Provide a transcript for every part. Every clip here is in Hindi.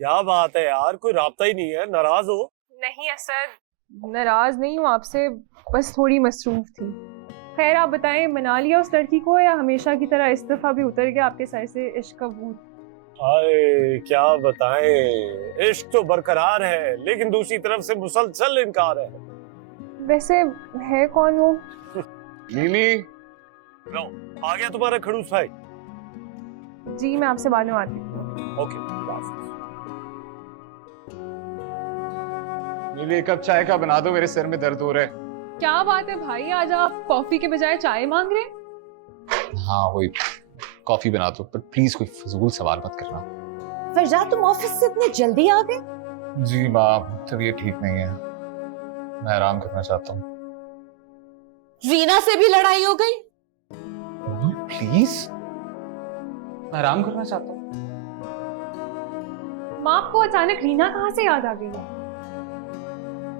क्या बात है यार, कोई राब्ता ही नहीं है, नाराज हो? नहीं असद, नाराज नहीं हूँ आपसे, बस थोड़ी मसरूफ थी। खैर आप बताएं, मना लिया उस लड़की को या हमेशा की तरह इस दफा भी उतर गया आपके सर से इश्क का भूत? हाय क्या बताएं, इश्क तो बरकरार है लेकिन दूसरी तरफ से मुसलसल इनकार है। वैसे है कौन वो? नीली, लो, आ गया तुम्हारा खड़ूस भाई। जी मैं आपसे बाद में बात करती हूँ। ओके, नीली एक कप चाय का बना दो, मेरे सिर में दर्द हो रहा है। क्या बात है भाई, आज आप कॉफी के बजाय चाय मांग रहे हैं? हाँ वही, कॉफी बना दो, पर प्लीज कोई फजूल सवाल मत करना। फरजाद तुम ऑफिस से इतने जल्दी आ गए? जी माँ, तबीयत ठीक नहीं है, मैं आराम करना चाहता हूँ। रीना से भी लड़ाई हो गई? प्लीज, मैं आराम करना चाहता हूँ। माँ आपको अचानक रीना कहाँ से याद आ गई है?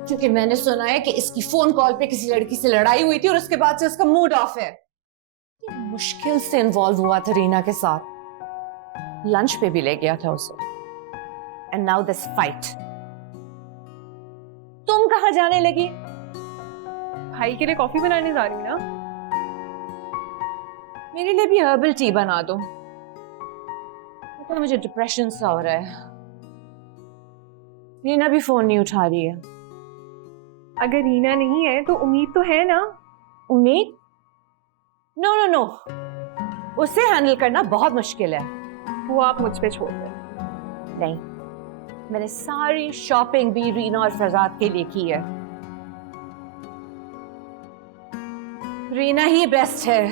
क्योंकि मैंने सुना है कि इसकी फोन कॉल पे किसी लड़की से लड़ाई हुई थी और उसके बाद से उसका मूड ऑफ है। मुश्किल से इन्वॉल्व हुआ था रीना के साथ, लंच पे भी ले गया था उसे। And now this fight. तुम कहां जाने लगी? भाई के लिए कॉफी बनाने जा रही हूँ ना। मेरे लिए भी हर्बल टी बना दो, तो मुझे डिप्रेशन सा हो रहा है। रीना भी फोन नहीं उठा रही है। अगर रीना नहीं है तो उम्मीद तो है ना? उम्मीद? नो नो नो, उसे हैंडल करना बहुत मुश्किल है। वो आप मुझ पे छोड़ दें। नहीं, मैंने सारी शॉपिंग भी रीना और फरजाद के लिए की है। रीना ही बेस्ट है।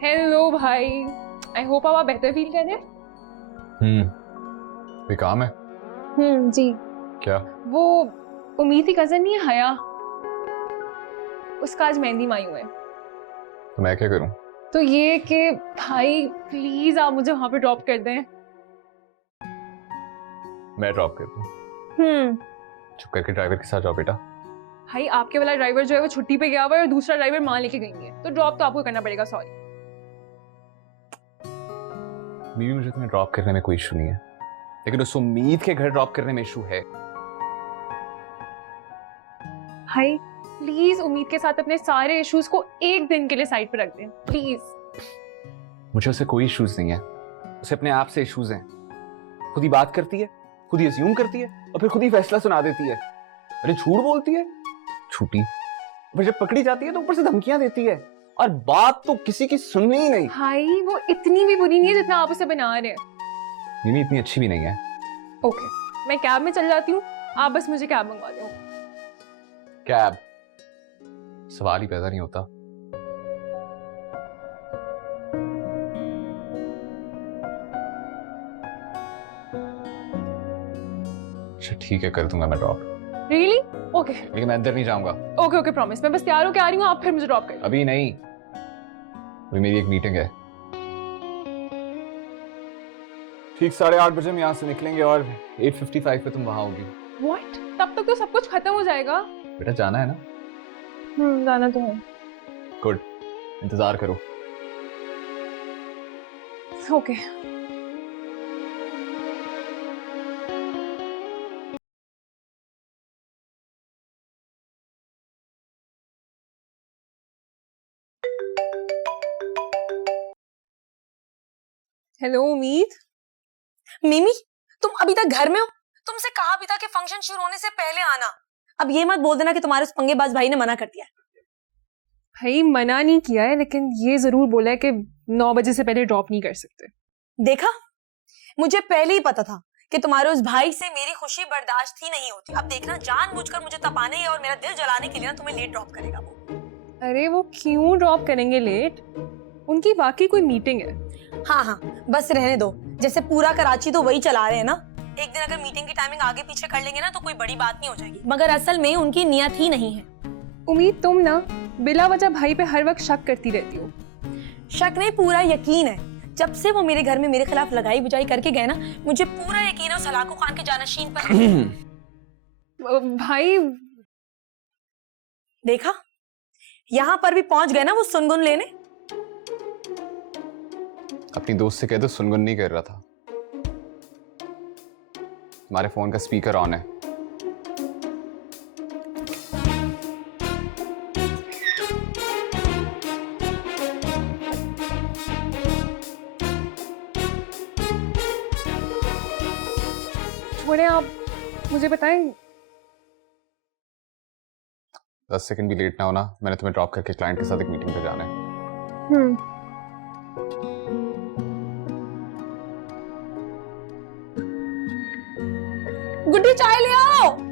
हेलो भाई, आई होप आप बेहतर फील कर रहे हैं। कोई काम है? जी। क्या? वो उम्मीद की कजन नहीं है हया, उसका आज मेहंदी माई हुआ है। तो मैं क्या करूं? तो ये कि भाई प्लीज आप मुझे वहां पे ड्रॉप कर दें। मैं ड्रॉप कर दूं? चुप करके ड्राइवर के साथ जाओ बेटा। भाई आपके वाला ड्राइवर जो है वो छुट्टी पे गया हुआ है और दूसरा ड्राइवर मां लेके गई है, तो ड्रॉप तो आपको करना पड़ेगा। सॉरी। बीवी, मुझे तुम्हें ड्रॉप करने में कोई इशू नहीं है, लेकिन उस उम्मीद के घर ड्रॉप करने में इशू है। भाई प्लीज उम्मीद के साथ अपने सारे इश्यूज को एक दिन के लिए साइड पे रख दें प्लीज। मुझे उससे कोई इश्यूज नहीं है, उसे अपने आप से इश्यूज हैं। खुद ही बात करती है, खुद ही अज्यूम करती है और फिर खुद ही फैसला सुना देती है। अरे झूठ बोलती है, झूठी। फिर जब पकड़ी जाती है तो ऊपर से धमकियां देती है, और बात तो किसी की सुननी ही नहीं। भाई वो इतनी भी बुरी नहीं है जितना आप उसे बना रहे हैं। मिमी इतनी अच्छी भी नहीं है। ओके, मैं कैब में चल जाती हूँ, आप बस मुझे कैब मंगवा दो। कैब? सवाल ही पैदा नहीं होता। अच्छा ठीक है, कर दूंगा मैं ड्रॉप। रियली? ओके लेकिन मैं अंदर नहीं जाऊंगा। Okay okay promise. मैं बस तैयार होके आ रही हूँ, आप फिर मुझे ड्रॉप कर। अभी नहीं, अभी मेरी एक मीटिंग है। ठीक 8:30 बजे हम यहाँ से निकलेंगे और 8:55 पे तुम वहां होगी। व्हाट? तब तक तो सब कुछ खत्म हो जाएगा। बेटा जाना है ना? जाना तो है। गुड, इंतजार करो। ओके। हेलो उम्मीद। मिमी, तुम अभी तक घर में हो? तुमसे कहा भी था कि फंक्शन शुरू होने से पहले आना। अब ये मत बोल देना कि तुम्हारे उस पंगेबाज भाई ने मना कर दिया। भाई मना नहीं किया है, लेकिन ये जरूर बोला है कि 9 बजे से पहले ड्रॉप नहीं कर सकते। देखा, मुझे पहले ही पता था कि तुम्हारे उस भाई से मेरी खुशी बर्दाश्त ही नहीं होती। अब देखना, जानबूझकर मुझे तपाने और मेरा दिल जलाने के लिए ना तुम्हें लेट ड्रॉप करेगा वो। अरे वो क्यों ड्रॉप करेंगे लेट? उनकी वाकई कोई मीटिंग है। हाँ हाँ, बस रहने दो। जैसे पूरा कराची तो वही चला रहे हैं ना। एक दिन अगर मीटिंग की टाइमिंग आगे पीछे कर लेंगे ना तो कोई बड़ी बात नहीं हो जाएगी, मगर असल में उनकी नियत ही नहीं है। उम्मीद तुम ना बिला वजह भाई पे हर वक्त शक करती रहती हो। शक नहीं, पूरा यकीन है। जब से वो मेरे घर में मेरे खिलाफ लगाई बुझाई करके गए ना, मुझे पूरा यकीन है उस हलाकू खान के जानशीन पर। भाई देखा, यहाँ पर भी पहुंच गए ना वो सुनगुन लेने। अपनी दोस्त से कह दो सुनगुन नहीं कर रहा था, हमारे फोन का स्पीकर ऑन है। छोड़े आप, मुझे बताएं 10 सेकंड भी लेट ना होना, मैंने तुम्हें ड्रॉप करके क्लाइंट के साथ एक मीटिंग पे जाना है। गुड्डी चाय ले आओ।